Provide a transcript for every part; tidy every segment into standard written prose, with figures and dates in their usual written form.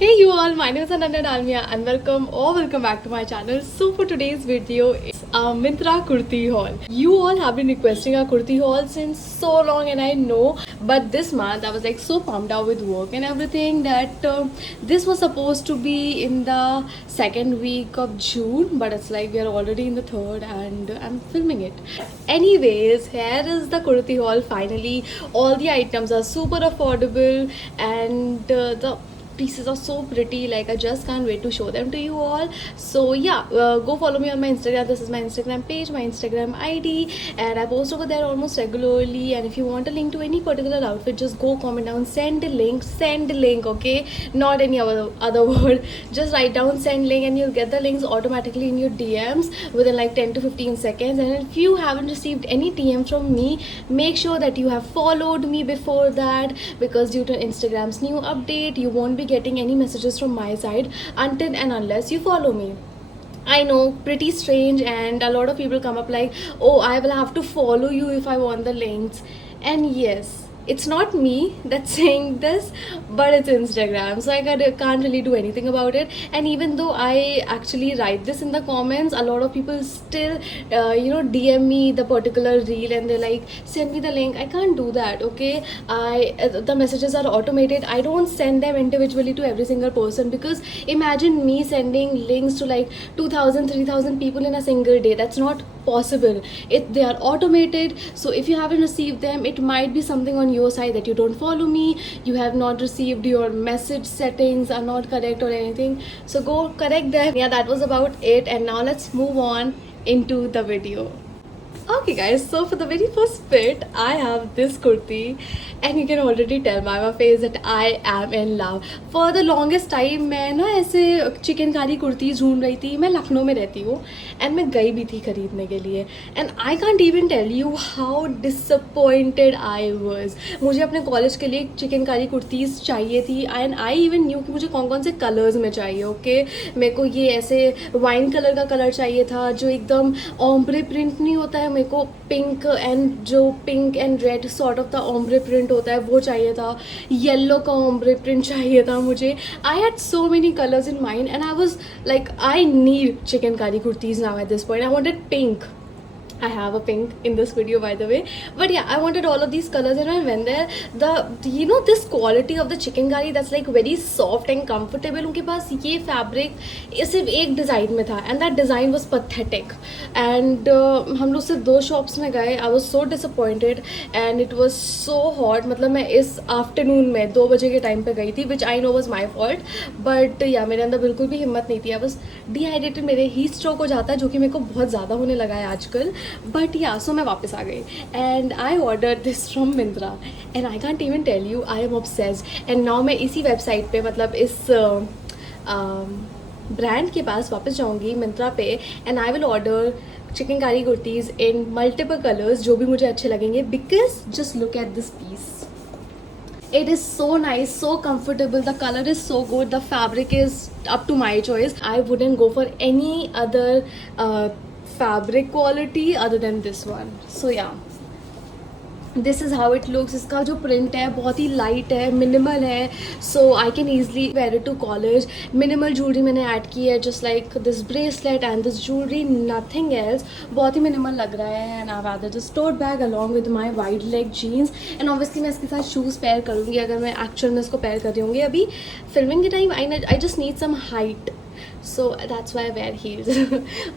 Hey you all, my name is Ananya Dalmia and welcome back to my channel. So for today's video, it's a Myntra kurti haul. You all have been requesting a kurti haul since so long and I know, but this month I was like so pumped out with work and everything that this was supposed to be in the second week of June, but it's like we are already in the third and I'm filming it. Anyways, here is the kurti haul finally. All the items are super affordable and the pieces are so pretty, like I just can't wait to show them to you all. So yeah, go follow me on my Instagram. This is my Instagram page, my Instagram ID, and I post over there almost regularly. And if you want a link to any particular outfit, just go comment down, send the link, okay, not any other word, just write down send link and you'll get the links automatically in your DMs within like 10 to 15 seconds. And if you haven't received any DM from me, make sure that you have followed me before that, because due to Instagram's new update, you won't be getting any messages from my side until and unless you follow me. I know, pretty strange, and a lot of people come up like, oh, I will have to follow you if I want the links. And yes, it's not me that's saying this, but it's Instagram, so I can't really do anything about it. And even though I actually write this in the comments, a lot of people still DM me the particular reel and they're like, send me the link. I can't do that, okay? The messages are automated. I don't send them individually to every single person, because imagine me sending links to like 2000 3000 people in a single day. That's not possible. They are automated, so if you haven't received them, it might be something on your side that you don't follow me, you have not received, your message settings are not correct or anything, so go correct them. Yeah, that was about it, and now let's move on into the video. Okay guys, so for the very first bit, I have this kurti and you can already tell by my face that I am in love. For the longest time मैं ना ऐसे चिकनकारी कुर्तीज़ ढूंढ रही थी. मैं लखनऊ में रहती हूँ and मैं गई भी थी खरीदने के लिए, and I can't even tell you how disappointed I was. मुझे अपने कॉलेज के लिए चिकनकारी कुर्तीज़ चाहिए थी and I even knew कि मुझे कौन कौन से कलर्स में चाहिए. ओके, मेरे को ये ऐसे वाइन कलर का कलर चाहिए था जो एकदम ओम्ब्रे प्रिंट नहीं होता है. मेरे को pink and red sort of the ombre print होता है वो चाहिए था. येलो का ओम्ब्रे प्रिंट चाहिए था मुझे. I had so many colours in mind and I was like, I need chikankari kurtis now at this point. I wanted pink. I have a pink in this video, by the way, but yeah, I wanted all of these colors, and when I went there, this quality of the chickengari that's like very soft and comfortable. उनके पास ये fabric सिर्फ एक design में था and that design was pathetic. And हम लोग सिर्फ 2 shops में गए. I was so disappointed and it was so hot. मतलब मैं इस afternoon में 2 बजे के टाइम पे गई थी, which I know was my fault, but yeah, मेरे अंदर बिल्कुल भी हिम्मत नहीं थी. I was dehydrated. मेरे heat stroke हो जाता है, जो कि मेरे को बहुत ज़्यादा होने लगा है आजकल. बट या सो मैं वापस आ गई and I order this from Myntra and I can't even tell you, I am obsessed. And now मैं इसी वेबसाइट पे, मतलब इस ब्रांड के पास वापस जाऊँगी मिंत्रा पे, and I will order chikankari kurtis in multiple colours जो भी मुझे अच्छे लगेंगे, because just look at this piece. It is so nice, so comfortable, the color is so good, the fabric is up to my choice. I wouldn't go for any other fabric quality other than this one. So yeah, this is how it looks. इसका जो print है बहुत ही light है, minimal है, so I can easily wear it to college. Minimal jewellery मैंने add की है, just like this bracelet and this jewellery, nothing else. बहुत ही मिनिमल लग रहा है. And I have this tote bag along with my wide leg jeans, and obviously मैं इसके साथ शूज़ पेयर करूँगी अगर मैं एक्चुअल में इसको पेयर कर रही हूँगी. अभी फिल्मिंग के time I just need some height, so that's why I wear heels.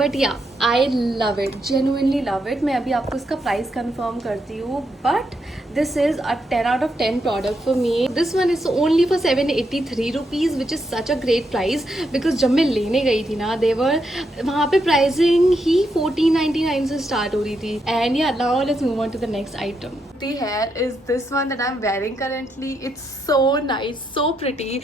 But yeah, I love it, genuinely love it. मैं अभी आपको इसका प्राइस कंफर्म करती हूँ, but this is a 10 out of 10 product for me. This one is only for 783 rupees, which is such a great price, because जब मैं लेने गई थी ना, they were वहाँ पे प्राइसिंग ही 1499 से स्टार्ट हो रही थी. And yeah, now let's move on to the next item. The hair is this one that I'm wearing currently. It's so nice, so pretty,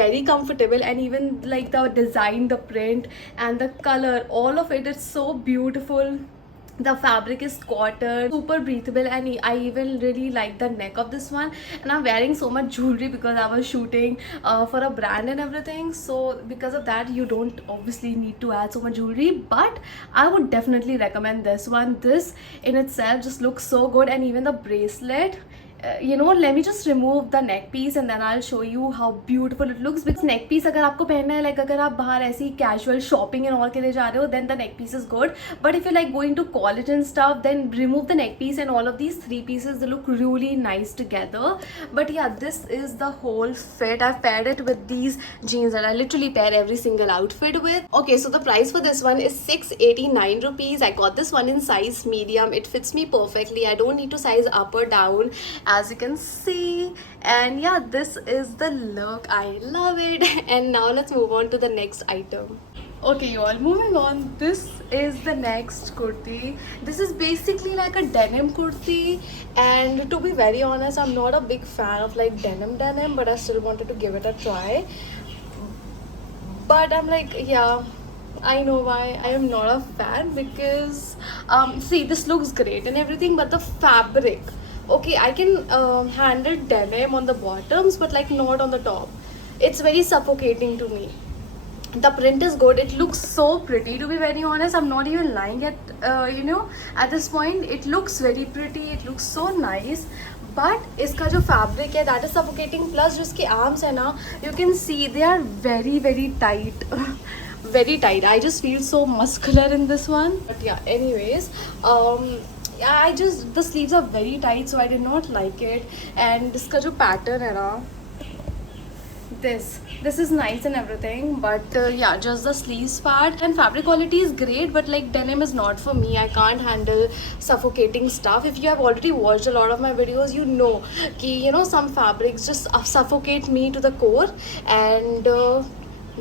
very comfortable, and even like the design, the print and the color, all of it is so beautiful. The fabric is cotton, super breathable, and I even really like the neck of this one. And I'm wearing so much jewelry because I was shooting for a brand and everything, so because of that you don't obviously need to add so much jewelry, but I would definitely recommend this one. This in itself just looks so good, and even the bracelet you know what, let me just remove the neck piece and then I'll show you how beautiful it looks. Because neck piece अगर आपको पहनना है, like अगर आप बाहर ऐसी casual shopping and all के लिए जा रहे हो, then the neck piece is good. But if you're like going to college and stuff, then remove the neck piece, and all of these three pieces, they look really nice together. But yeah, this is the whole fit. I've paired it with these jeans that I literally pair every single outfit with. Okay, so the price for this one is 689 rupees. I got this one in size medium. It fits me perfectly. I don't need to size up or down, as you can see. And yeah, this is the look. I love it. And now let's move on to the next item. Okay, you all, moving on, this is the next kurti. This is basically like a denim kurti, and to be very honest, I'm not a big fan of like denim, but I still wanted to give it a try. But I'm like, yeah, I know why I am not a fan, because see, this looks great and everything, but the fabric, okay, I can handle denim on the bottoms, but like not on the top. It's very suffocating to me. The print is good, it looks so pretty, to be very honest. I'm not even lying at you know, at this point it looks very pretty, it looks so nice. But इसका जो fabric है, that is suffocating. Plus जो इसके arms है ना, you can see they are very very tight. Very tight. I just feel so muscular in this one. But yeah, anyways, I just, the sleeves are very tight, so I did not like it. And इसका जो pattern है ना, this is nice and everything, but yeah, just the sleeves part. And fabric quality is great, but like denim is not for me. I can't handle suffocating stuff. If you have already watched a lot of my videos, you know ki, you know, some fabrics just suffocate me to the core, and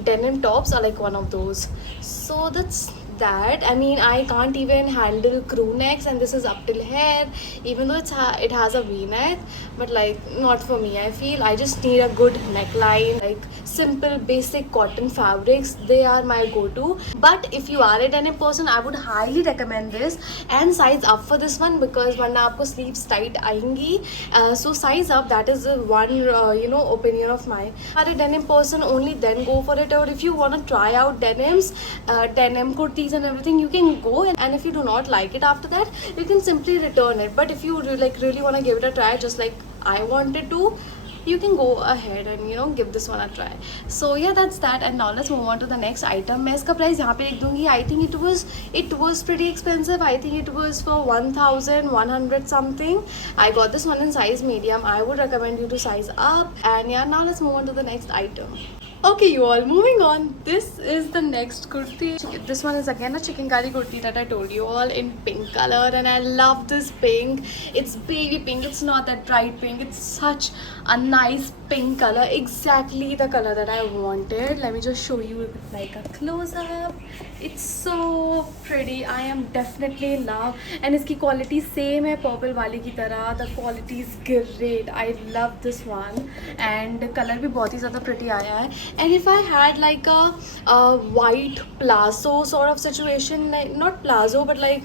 denim tops are like one of those. So that's that. I mean, I can't even handle crew necks, and this is up till hair, even though it has a v-neck, but like not for me. I feel I just need a good neckline, like simple basic cotton fabrics, they are my go-to. But if you are a denim person, I would highly recommend this, and size up for this one, because वरना आपको sleeves tight आएंगी. So size up, that is one you know, opinion of mine. Are a denim person, only then go for it. Or if you want to try out denims, denim kurtis and everything, you can go, and if you do not like it after that, you can simply return it. But if you really want to give it a try, just like I wanted to, you can go ahead and, you know, give this one a try. So yeah, that's that. And now let's move on to the next item. मैं इसका price यहाँ पे लिख दूँगी. I think it was pretty expensive. I think it was for 1100 something. I got this one in size medium. I would recommend you to size up. And yeah, now let's move on to the next item. Okay, you all, moving on. This is the next kurti. This one is again a chikankari kurti that I told you all, in pink color, and I love this pink. It's baby pink, it's not that bright pink. It's such a nice pink color, exactly the color that I wanted. Let me just show you like a close up. It's so pretty. I am definitely in love, and इसकी quality same है purple वाली की तरह. The quality is great. I love this one, and color भी बहुत ही ज़्यादा pretty आया है. And if I had like a white plazo sort of situation, like not plazo, but like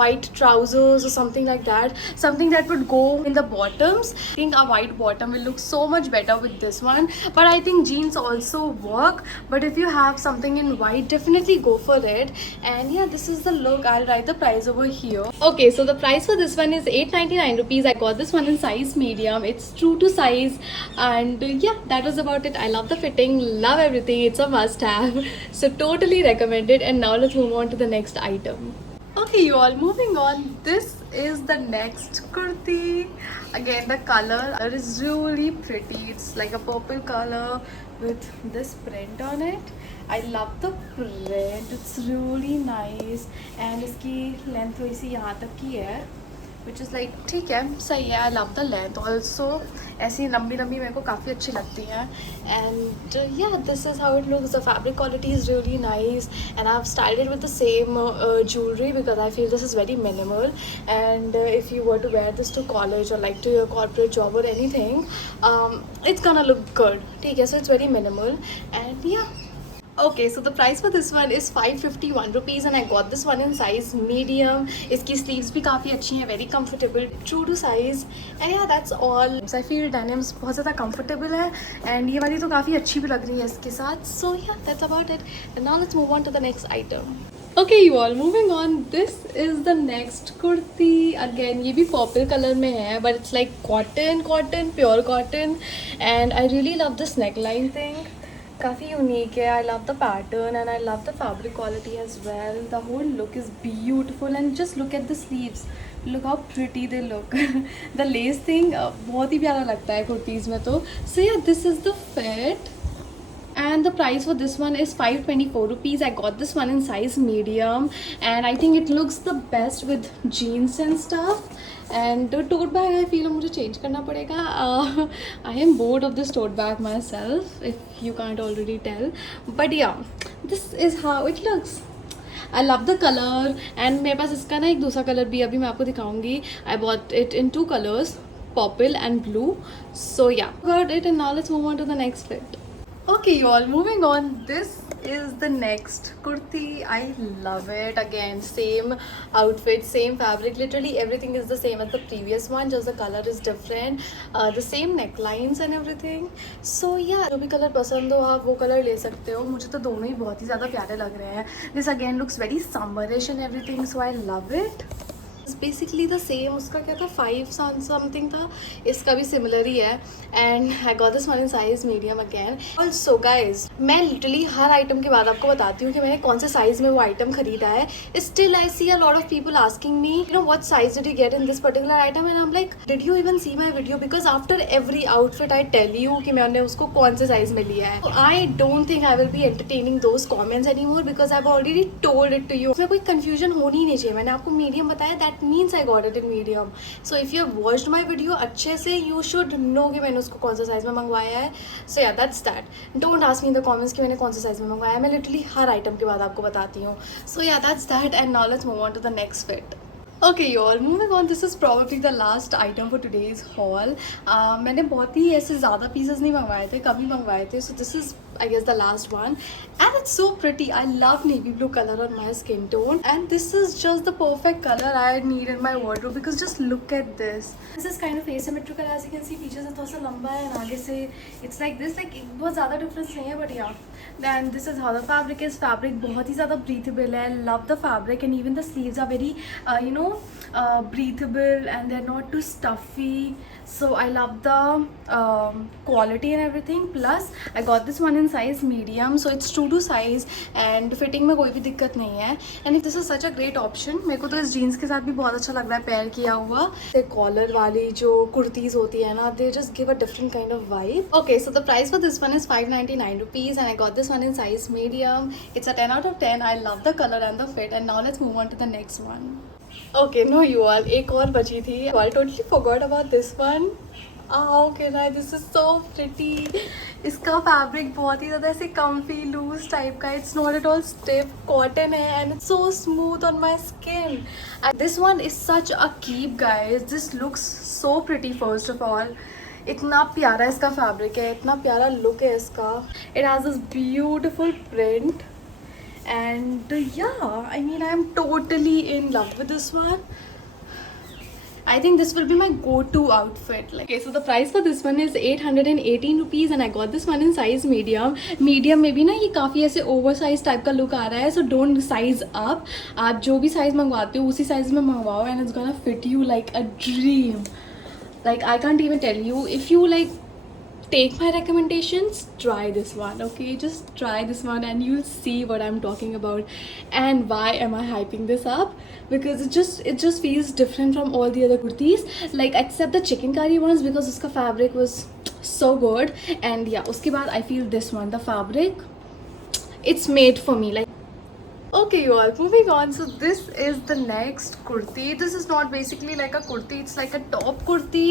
white trousers or something like that, something that would go in the bottoms, I think a white bottom will look so much better with this one. But I think jeans also work, but if you have something in white, definitely go for it. And yeah, this is the look. I'll write the price over here. Okay, so the price for this one is 899 rupees. I got this one in size medium. It's true to size, and yeah, that was about it. I love the fitting, love everything. It's a must have, so totally recommend it. And now let's move on to the next item. Okay, you all, moving on. This is the next kurti. Again, the color is really pretty. It's like a purple color with this print on it. I love the print. It's really nice, and इसकी length थोड़ी सी यहाँ तक की है, which is like ठीक है, सही है. I love the length also. ऐसी लंबी मेरे को काफ़ी अच्छी लगती हैं. And yeah, this is how it looks. The fabric quality is really nice, and I've styled it with the same jewelry, because I feel this is very minimal. And if you were to wear this to college or like to your corporate job or anything, it's gonna look good. ठीक है, so it's very minimal. And yeah. Okay, so the price for this one is 551 rupees, and I got this one in size medium. इसकी sleeves भी काफ़ी अच्छी हैं, very comfortable, true to size. And yeah, that's all. So I feel denims बहुत ज़्यादा comfortable है, and ये वाली तो काफ़ी अच्छी भी लग रही है इसके साथ. So yeah, that's about it. And now let's move on to the next item. Okay, you all, moving on. This is the next kurti. Again, ये भी पर्पल कलर में है, but it's like cotton, pure cotton, and I really love this neckline thing. काफ़ी unique है. I love the pattern and I love the fabric quality as well. The whole look is beautiful and just look at the sleeves. Look how pretty they look. The lace thing बहुत ही प्यारा लगता है कुर्तीज़ में तो. So yeah, this is the fit. And the price for this one is 524 rupees. I got this one in size medium and I think it looks the best with jeans and stuff. And the tote bag, I feel मुझे change करना पड़ेगा. I am bored of this tote bag myself, if you can't already tell. But yeah, this is how it looks. I love the color and मेरे पास इसका ना एक दूसरा colour भी अभी मैं आपको दिखाऊंगी. I bought it in 2 colors, purple and blue. So yeah, got it, and now let's move on to the next fit. Okay, you all, moving on. This is the next kurti. I love it. Again, same outfit, same fabric, literally everything is the same as the previous one, just the color is different. The same necklines and everything. So yeah, जो भी colour पसंद हो आप वो colour ले सकते हो. मुझे तो दोनों ही बहुत ही ज़्यादा प्यारे लग रहे हैं. This again looks very summerish and everything, so I love it. Basically the same. उसका क्या था, 5 समथिंग था. इसका भी सिमिलर ही है. And I got this one in size medium again. Also guys, मैं लिटरली हर आइटम के बाद आपको बताती हूँ कि मैंने कौन से साइज़ में वो आइटम खरीदा है. Still I see a lot of people asking me, you know, what size did you get in this particular item, and I am like, did you even see my video? Because after every outfit I tell you कि मैंने उसको कौन से size में लिया है. I don't think I will be entertaining those comments any more because I have already told it to you. उसमें कोई कन्फ्यूजन होनी नहीं चाहिए. मैंने आपको मीडियम बताया, that means I got it in medium. So if you have watched my video अच्छे से, यू शुड नो कि मैंने उसको कौन सा साइज़ में मंगवाया है. सो yeah that's that. Don't ask me in the comments कि मैंने कौन सा साइज़ में मंगवाया है. मैं लिटरली हर आइटम के बाद आपको बताती हूँ. So yeah that's that, and now let's move on to the next fit. Okay, you all, moving on. This is probably the last item for today's haul. मैंने बहुत ही ऐसे ज़्यादा pieces नहीं मंगवाए थे, कभी मंगवाए थे. So this is, I guess, the last one, and it's so pretty. I love navy blue color on my skin tone, and this is just the perfect color I need in my wardrobe because just look at this. This is kind of asymmetrical, as you can see. पीछे से थोड़ा सा लंबा है and आगे से it's like this. Like बहुत ज़्यादा difference नहीं है, but yeah. Then this is how the fabric is. Fabric बहुत ही ज़्यादा breathable है. Love the fabric, and even the sleeves are very, you know, breathable and they're not too stuffy. So I love the quality and everything. Plus I got this one in size medium, so it's true to size and fitting में कोई भी दिक्कत नहीं है. And this is such a great option. मेरे को तो इस jeans के साथ भी बहुत अच्छा लग रहा है पेयर किया हुआ. कॉलर वाली जो कुर्तीज़ होती है ना, they just give a different kind of vibe. Okay, so the price for this one is 599 rupees, and I got this one in size medium. It's a 10 out of 10. I love the color and the fit. And now let's move on to the next one. Okay, no, you all, एक और बची थी. I totally forgot about this one. How can I? This is so pretty. इसका fabric बहुत ही ज़्यादा ऐसे comfy, loose type का. It's not at all stiff, cotton है, and it's so smooth on my skin. And this one is such a keep, guys. This looks so pretty. First of all, इतना प्यारा इसका fabric है, इतना प्यारा look है इसका. It has this beautiful print. And yeah, I mean, I'm totally in love with this one. I think this will be my go-to outfit. Like, okay, so the price for this one is 818 rupees, and I got this one in size medium. Medium में भी ना ये काफ़ी ऐसे oversized type का look आ रहा है, so don't size up. आप जो भी size मंगवाते हो उसी size में मंगवाओ, and it's gonna fit you like a dream. Like, I can't even tell you. If you like take my recommendations, try this one. Okay, just try this one and you'll see what I'm talking about. And why am I hyping this up? Because it just feels different from all the other kurtis, like except the chikankari ones, because uska fabric was so good. And yeah, uske baad I feel this one, the fabric, it's made for me. Like, okay, you all, moving on. So this is the next kurti. This is not basically like a kurti, it's like a top kurti.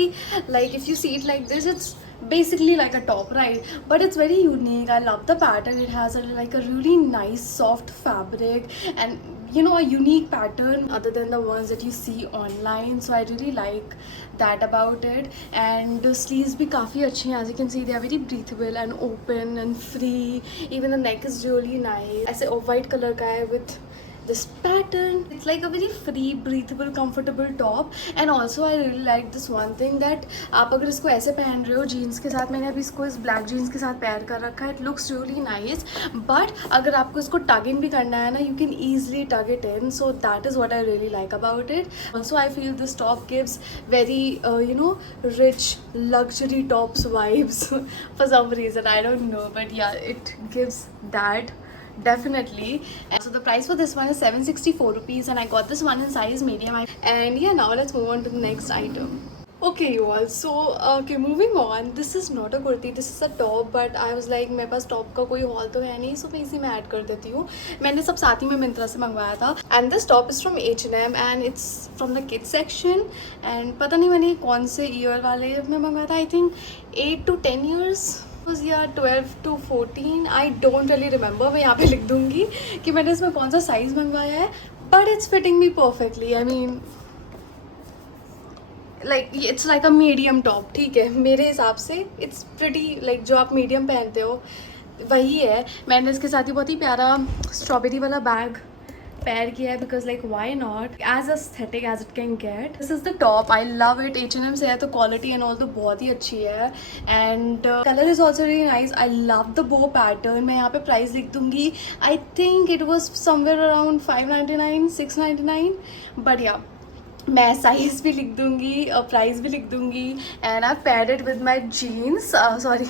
Like, if you see it like this, it's basically like a top, right? But it's very unique. I love the pattern. It has like a really nice soft fabric, and you know, a unique pattern other than the ones that you see online. So I really like that about it. And the sleeves भी काफ़ी अच्छे हैं. As you can see, they are very breathable and open and free. Even the neck is really nice. ऐसे off white color का है with this pattern. It's like a very free breathable comfortable top. And also I really like this one thing that आप अगर इसको ऐसे पहन रहे हो जीन्स के साथ, मैंने अभी इसको इस ब्लैक जीन्स के साथ पेयर कर रखा है, it looks really nice. But अगर आपको इसको टग इन भी करना है ना, you can easily tug it in. So that is what I really like about it. Also I feel this top gives very rich luxury tops vibes for some reason, I don't know, but yeah, it gives that definitely. And so the price for this one is 764 rupees, and I got this one in size medium. And yeah, now let's move on to the next item. Okay you all, so okay, moving on. This is not a kurti, this is a top, but I was like मेरे पास top का कोई hall तो है नहीं, सो मैं इसी में add कर देती हूँ. मैंने सब साथ ही में मिंत्रा से मंगवाया था. And this top is from H&M and it's from the kids section. And पता नहीं मैंने कौन से ईयर वाले में मंगवाया था, आई थिंक 8 to 10 years या 12 to 14, I don't really remember. मैं यहाँ पे लिख दूँगी कि मैंने इसमें कौन सा साइज़ मंगवाया है, but it's fitting me perfectly. I mean like it's like a medium top, ठीक है, मेरे हिसाब से इट्स प्रिटी लाइक जो आप मीडियम पहनते हो वही है. मैंने इसके साथ ही बहुत ही प्यारा स्ट्रॉबेरी वाला बैग पेयर किया है, because like why not, as aesthetic as it can get. This is the top, I love it. H&M से है तो क्वालिटी एंड ऑल तो बहुत ही अच्छी है. And colour is also very nice. I love the बो पैटर्न. मैं यहाँ पे प्राइस लिख दूँगी. I think it was somewhere around 599 699, but या मैं साइज़ भी लिख दूँगी और प्राइस भी लिख दूँगी. And I paired it with my jeans, sorry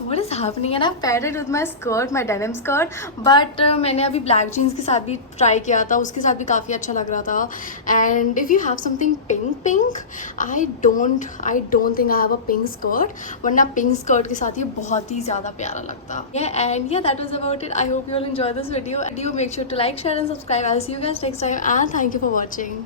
what is happening, and I've paired it with my skirt, my denim skirt. but मैंने अभी black jeans के साथ भी ट्राई किया था, उसके साथ भी काफ़ी अच्छा लग रहा था. and if you have something pink, I don't think I have a pink skirt, वरना pink skirt के साथ ये बहुत ही ज़्यादा प्यारा लगता है. and yeah, that was about it. I hope you all enjoy this video. Make sure to like, share and subscribe. I'll see you guys next time, and thank you for watching.